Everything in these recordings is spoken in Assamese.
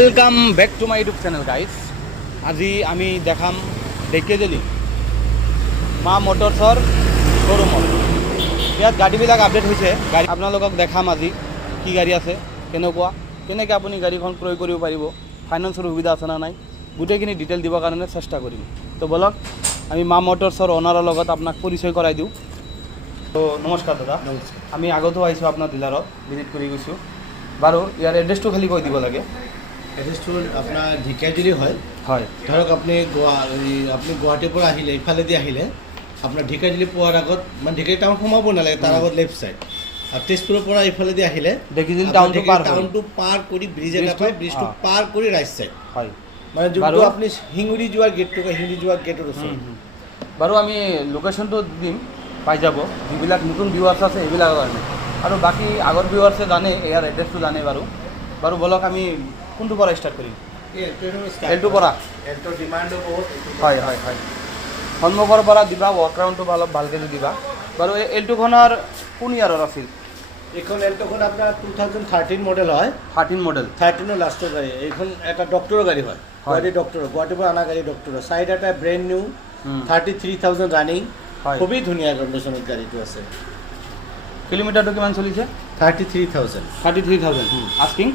Welcome back to my YouTube channel guys. আজি আমি দেখাম ঢেকিয়াজুলি মা মটৰ্ছৰ শ্ব'ৰুমত। ইয়াত গাড়ীবিলাক আপডেট হৈছে। গাড়ী আপোনালোকক দেখাম আজি কি গাড়ী আছে, কেনেকৈ আপুনি গাড়ীখন ক্ৰয় কৰিব পাৰিব, ফাইনেন্সৰ সুবিধা আছে না নাই, গোটেইখিনি ডিটেইল দিবৰ কাৰণে চেষ্টা কৰিম। তো বলক আমি মা মটৰ্ছৰ অনাৰৰ লগত আপোনাক পৰিচয় কৰাই দিওঁ। তো নমস্কাৰ দাদা। আমি আগতো আহিছোঁ আপোনাৰ ডিলাৰত, ভিজিট কৰি গৈছোঁ। বাৰু ইয়াৰ এড্ৰেছটো খালি কৈ দিব লাগে। এড্ৰেছটো আপোনাৰ ঢেকিয়াজুলি হয়। ধৰক আপুনি গুৱাহাটীৰ পৰা আহিলে, ইফালেদি আহিলে আপোনাৰ ঢেকিয়াজুলি পোৱাৰ আগত মানে ঢেকিয়াজুলি টাউন সোমাব নালাগে, তাৰ আগত লেফ্ট ছাইড। আৰু তেজপুৰৰ পৰা ইফালেদি আহিলে ঢেকিয়াজুলি টাউনটো পাৰ কৰি ব্ৰিজ এটা পায়, ব্ৰিজটো পাৰ কৰি ৰাইট ছাইড হয়। মানে যোনটো আপুনি শিঙুৰি যোৱাৰ গেটটো কয়, শিঙুৰি যোৱাৰ গেটৰ ওচৰত। বাৰু আমি লোকেশ্যনটো দিম, পাই যাব। যিবিলাক নতুন ভিউৱাৰ্ছ আছে সেইবিলাকৰ কাৰণে, আৰু বাকী আগৰ ভিউৱাৰ্ছে জানে, ইয়াৰ এড্ৰেছটো জানে। বাৰু বলক আমি কোনটোৰ পৰা ষ্টাৰ্ট কৰিম? এলটোৰ পৰা। এলটোৰ ডিমাণ্ডো বহুত। হয় হয় হয়, সন্মুখৰ পৰা দিবা, ৱৰ্কৰাউণ্ডটো অলপ ভালকৈ দিবা। বাৰু এই এলটোখনৰ কোন ইয়াৰৰ আছিল? এইখন এলটোখন আপোনাৰ 2013 মডেল হয়। 13 মডেল। 13ৰ লাষ্টৰ গাড়ী। এইখন এটা ডক্টৰৰ গাড়ী হয়, গুৱাহাটীৰ পৰা অনা গাড়ী ডক্টৰৰ। চাইড এটা ব্ৰেণ্ড নিউ, 33,000 ৰানিং। খুবেই ধুনীয়া কণ্ডিশ্যনত গাড়ীটো আছে। কিলোমিটাৰটো কিমান চলিছে? 33,000। 33,000 আস্কিং।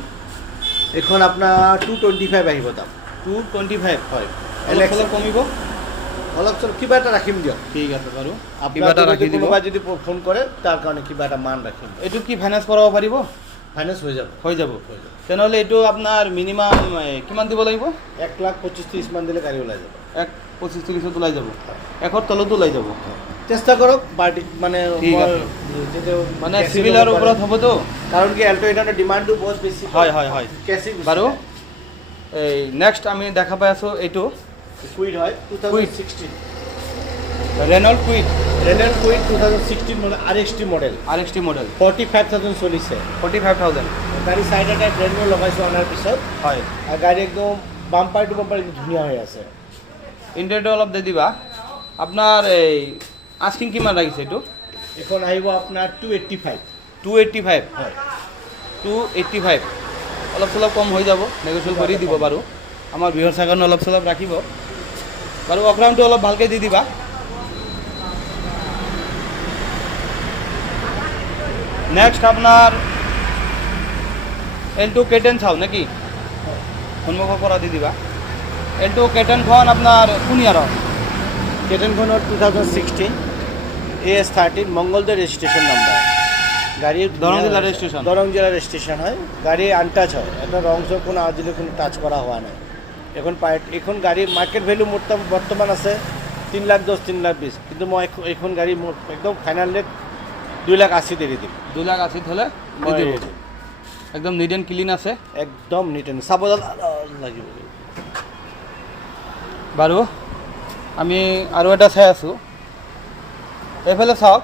এইখন আপোনাৰ 225 আহিব দাম। 225 হয়। অলপ কমিব, অলপ চলপ কিবা এটা ৰাখিম দিয়ক। ঠিক আছে বাৰু, কিবা এটা ৰাখি দিব। কোনোবাই যদি ফোন কৰে তাৰ কাৰণে কিবা এটা মান ৰাখিম। এইটো কি ফাইনেন্স কৰাব পাৰিব? ফাইনেন্স হৈ যাব। তেনেহ'লে এইটো আপোনাৰ মিনিমাম কিমান দিব লাগিব? 1,25,30 মান দিলে গাড়ী ওলাই যাব। 1,25,30 ওলাই যাব, 1,000 তলতো ওলাই যাব। চেষ্টা কৰক পাৰ্টি মানে মানে চিভিলৰ ওপৰত হ'বতো, কাৰণ কি এল্টো এইটৰ ডিমাণ্ডটো বহুত বেছি। হয় হয় হয়। বাৰু এই নেক্সট আমি দেখা পাই আছোঁ এইটো কুইড হয়, 2016 Renault Kwid. 2016 model, RXT model 45,000 চলিছে। 45,000 গাড়ী চাইড এটা ব্ৰেণ্ড নিউ লগাইছোঁ অনাৰ পিছত। হয়, আৰু গাড়ী একদম বাম্পাৰ টু বাম্পাৰ ধুনীয়া হৈ আছে। ইণ্টাৰটো অলপ দি দিবা। আপোনাৰ এই আস্কিং কিমান লাগিছে এইটো? এইখন আহিব আপোনাৰ 285। 285 হয়, 285 অলপ চলপ কম হৈ যাব, নেগচিয়েট কৰি দিব বাৰু। আমাৰ ভিউৱাৰ্ছৰ কাৰণে অলপ চলপ ৰাখিব বাৰু। ৱৰ্কৰাউণ্ডটো অলপ ভালকৈ দি দিবা। নেক্সট আপোনাৰ এলটো কেটেন চাওঁ নেকি? সন্মুখৰ পৰা দি দিবা। এলটো কেটেনখন আপোনাৰ কোন ইয়াৰৰ? কেটেনখনৰ 2016 AS13 মংগলদৈ ৰেজিষ্ট্ৰেশ্যন নাম্বাৰ। গাড়ী দৰং জিলাৰ ৰেজিষ্ট্ৰেশ্যন। দৰং জিলাৰ ৰেজিষ্ট্ৰেশ্যন হয়। গাড়ী আনটাচ হয়, এটা ৰং চং কোনো আজিলৈ কোনো টাচ কৰা হোৱা নাই। এইখন গাড়ী মাৰ্কেট ভেলু বৰ্তমান আছে 3,10,000 3,20,000, কিন্তু মই এইখন গাড়ী মোৰ একদম ফাইনেল ৰেট 2,80,000 এৰি দিম। 2,80,000 হ'লে দি দিব। একদম নিট এণ্ড ক্লিন আছে, একদম নিট এণ্ড চাব লাগিব। বাৰু আমি আৰু এটা চাই আছোঁ, এইফালে চাওক।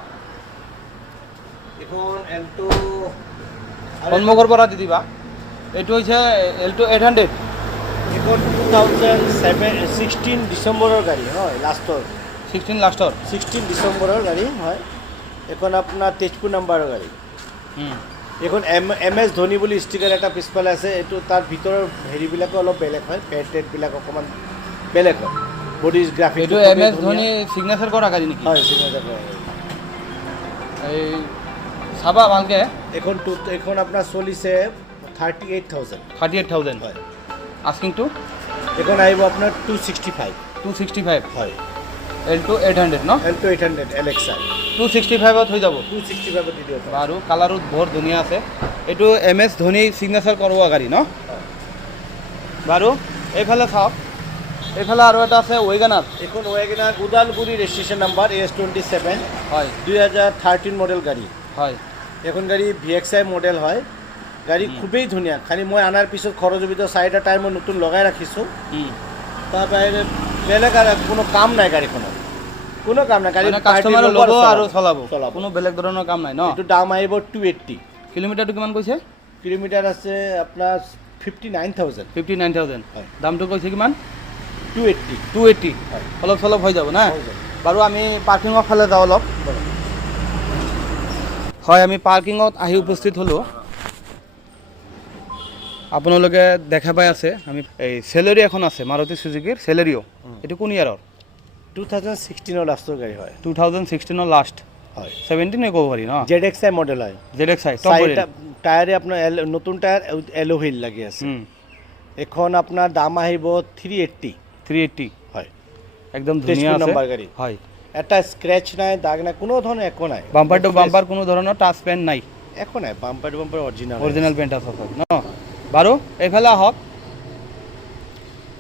এইখন এলটো সন্মুখৰ পৰা দি দিবা। এইটো হৈছে এলটো 800। এইখন 2016 ডিচেম্বৰৰ গাড়ী হয়, লাষ্টৰ 16 ডিচেম্বৰৰ গাড়ী হয়। এইখন আপোনাৰ তেজপুৰ নাম্বাৰৰ গাড়ী। এইখন MS ধোনী বুলি ষ্টিকাৰ এটা পিছফালে আছে। এইটো তাৰ ভিতৰৰ হেৰিবিলাকো অলপ বেলেগ হয়, পেডবিলাক অকণমান বেলেগ হয়। বডি গ্ৰাফিক এইটো MS ধোনী চিগনেচাৰ কৰা গাড়ী নেকি? হয়, চিগনেচাৰ কৰা গাড়ী। এই চাবা ভালকৈ। এইখন আপোনাৰ চলিছে 38,000 হয়। আস্কিংটো এইখন আহিব আপোনাৰ 265 হয়। এলটো 800 ন? এলটো 800 LXI 265ত হৈ যাব। 265 দি দিয়ক। আৰু কালাৰো বহুত ধুনীয়া আছে। এইটো MS ধোনী চিগনেচাৰ কৰোৱা গাড়ী ন? বাৰু এইফালে চাওক, এইফালে আৰু এটা আছে ৱেগানাৰ। এইখন Wagon R Udalguri registration number AS27 হয়, 2013 মডেল গাড়ী হয়। এইখন গাড়ী VXI মডেল হয়। গাড়ী খুবেই ধুনীয়া, খালি মই অনাৰ পিছত খৰচৰ ভিতৰত 4টা টায়াৰ মই নতুন লগাই ৰাখিছোঁ। তাৰ বাহিৰে বেলেগ আৰু কোনো কাম নাই গাড়ীখনত, কোনো কাম নাই। গাড়ী কাষ্টমাৰে ল'ব আৰু চলাব, কোনো বেলেগ ধৰণৰ কাম নাই ন? এইটো দাম আহিব 280। কিলোমিটাৰটো কিমান কৈছে? কিলোমিটাৰ আছে আপোনাৰ 59,000। 59,000 হয়। দামটো কৈছে কিমান? 280 হয়। অলপ চলপ হৈ যাব না? বাৰু আমি পাৰ্কিঙৰ ফালে যাওঁ অলপ। হয়, আমি পাৰ্কিঙত আহি উপস্থিত হ'লোঁ। আপোনালোকে দেখা পাই আছে আমি এই চেলেৰি এখন আছে মাৰুতি চুজুকিৰ চেলেৰিও এইটো কোন ইয়াৰৰ 2016 লাষ্টৰ গাড়ী হয় 2016 লাষ্ট হয় 17 ক'ব পাৰি ন ZXi মডেল হয় ZXi চাৰিটা টায়াৰে আপোনাৰ নতুন টায়াৰ এলো হুইল লাগি আছে এখন আপোনাৰ দাম আহিব 380 হয় একদম ধুনীয়া আছে নাম্বাৰ গাড়ী হয় এটা স্ক্ৰেচ নাই দাগ নাই কোনো ধৰণৰ একো নাই বাম্পাৰ টু বাম্পাৰ কোনো ধৰণৰ টাচ পেন নাই একো নাই বাম্পাৰ অৰিজিনেল পেণ্ট আছে ন বাৰু এইফালে আহক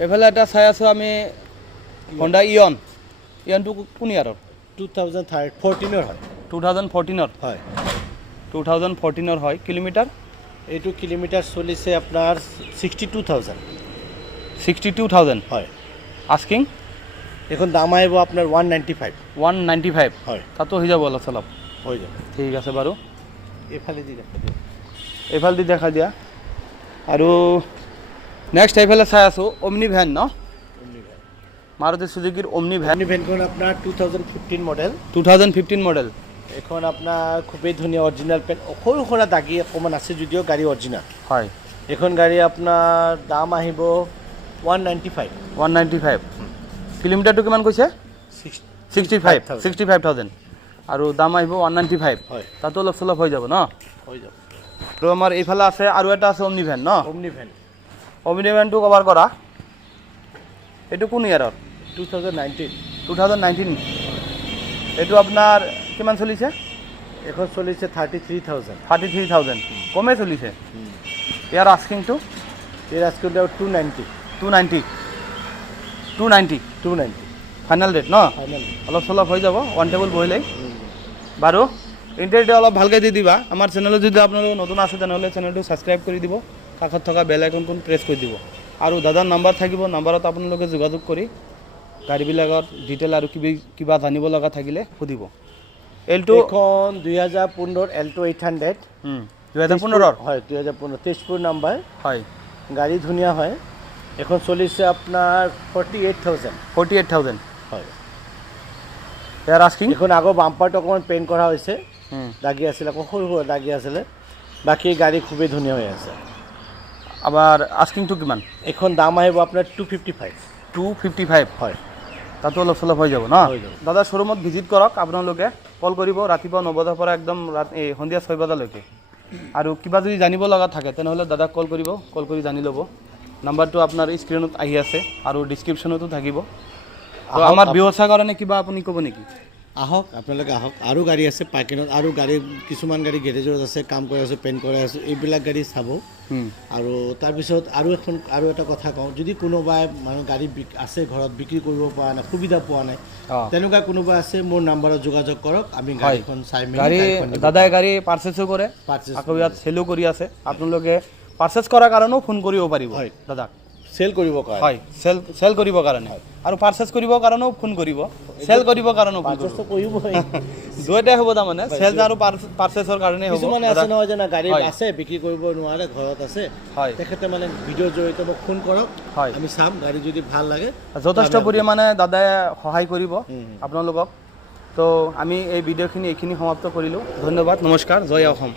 এইফালে এটা চাই আছোঁ আমি হণ্ডা ইয়নটো কোন ইয়াৰৰ 2014 হয় 2014 হয় 2014 হয় কিলোমিটাৰ এইটো কিলোমিটাৰ চলিছে আপোনাৰ 62,000 হয় আস্কিং এখন দাম আহিব আপোনাৰ 195 হয় তাতো হৈ যাব অলপ চলপ হৈ যাব ঠিক আছে বাৰু এইফালে দি দেখা এইফালেদি দেখা দিয়া আৰু নেক্সট এইফালে চাই আছোঁ অমনি ভেন ন মাৰুতি চুজুকিৰ অমনি ভেনখন আপোনাৰ 2015 মডেল 2015 মডেল এখন আপোনাৰ খুবেই ধুনীয়া অৰিজিনেল পেন সৰু সুৰা দাগি অকণমান আছে যদিও গাড়ী অৰিজিনেল হয় এখন গাড়ী আপোনাৰ দাম আহিব 195 কিলোমিটাৰটো কিমান কৈছে 65,000 আৰু দাম আহিব 195 হয় তাতো অলপ চলপ হৈ যাব ন হৈ যাব আৰু আমাৰ এইফালে আছে আৰু এটা আছে অমনি ভেন ন অমনি ভেনটো কভাৰ কৰা এইটো কোন ইয়াৰৰ 2019 এইটো আপোনাৰ কিমান চলিছে এখন চলিছে 33,000 কমে চলিছে ইয়াৰ আস্কিংটো এৰ আজকে 290 ফাইনেল ৰেট ন ফাইনেল অলপ চলপ হৈ যাব ওৱান টেবুল বহিলেই বাৰু ইণ্টাৰনেটে অলপ ভালকৈ দি দিবা আমাৰ চেনেলত যদি আপোনালোক নতুন আছে তেনেহ'লে চেনেলটো ছাবস্ক্ৰাইব কৰি দিব কাষত থকা বেল আইকনখন প্ৰেছ কৰি দিব আৰু দাদাৰ নাম্বাৰ থাকিব নাম্বাৰত আপোনালোকে যোগাযোগ কৰি গাড়ীবিলাকৰ ডিটেইল আৰু কিবা জানিব লগা থাকিলে সুধিব এলটো এখন 2015 এল্টো 800 2015 হয় 2015 তেজপুৰ নাম্বাৰ হয় গাড়ী ধুনীয়া হয় এখন চলিছে আপোনাৰ 48,000 হয় ইয়াৰ আস্কিং এখন আগৰ বাম্পাৰটো অকণমান পেইণ্ট কৰা হৈছে দাগি আছিলে আকৌ সৰু সৰু দাগি আছিলে বাকী গাড়ী খুবেই ধুনীয়া হৈ আছে আবাৰ আস্কিংটো কিমান এখন দাম আহিব আপোনাৰ 255 হয় তাতো অলপ চলপ হৈ যাব ন দাদা শ্ব'ৰুমত ভিজিট কৰক আপোনালোকে কল কৰিব ৰাতিপুৱা 9 বজাৰ পৰা একদম সন্ধিয়া 6 বজালৈকে আৰু কিবা যদি জানিব লগা থাকে তেনেহ'লে দাদাক কল কৰিব কল কৰি জানি ল'ব নাম্বাৰটো আপোনাৰ স্ক্ৰীনত আহি আছে আৰু ডিছক্ৰিপশ্যনতো থাকিব আমাৰ ব্যৱসায়ৰ কাৰণে কিবা আপুনি ক'ব নেকি আহক আপোনালোকে আহক আৰু গাড়ী আছে পাৰ্কিঙত আৰু গাড়ী কিছুমান গাড়ী গেৰেজত আছে কাম কৰি আছে পেইণ্ট কৰি আছে এইবিলাক গাড়ী চাব আৰু তাৰপিছত আৰু এটা কথা কওঁ যদি কোনোবাই মানুহ গাড়ী আছে ঘৰত বিক্ৰী কৰিব পৰা নাই সুবিধা পোৱা নাই তেনেকুৱা কোনোবা আছে মোৰ নাম্বাৰত যোগাযোগ কৰক আমি গাড়ীখন চাই গাড়ী দাদাই গাড়ী পাৰ্চেছো কৰে আকৌ ইয়াত চেলো কৰি আছে আপোনালোকে পাৰ্চেছ কৰাৰ কাৰণেও ফোন কৰিব পাৰিব দাদাক চেল কৰিবৰ কাৰণে হয় চেল কৰিবৰ কাৰণে আৰু পাৰ্চেছ কৰিবৰ কাৰণেও ফোন কৰিব চেল কৰিবৰ কাৰণেও ফোন কৰিব দুয়োটাই হ'ব তাৰমানে চেল আৰু পাৰ্চেছৰ কাৰণে হ'ব কিছুমানে আছে নহয় যে গাড়ী আছে বিক্ৰী কৰিব নোৱাৰে ঘৰত আছে তেখেতে মানে ভিডিঅ'ৰ জৰিয়তে মোক ফোন কৰক আমি চাম গাড়ী যদি ভাল লাগে যথেষ্ট পৰিমাণে দাদাই সহায় কৰিব আপোনালোকক তো আমি এই ভিডিঅ'খিনি এইখিনি সমাপ্ত কৰিলোঁ ধন্যবাদ নমস্কাৰ জয় অসম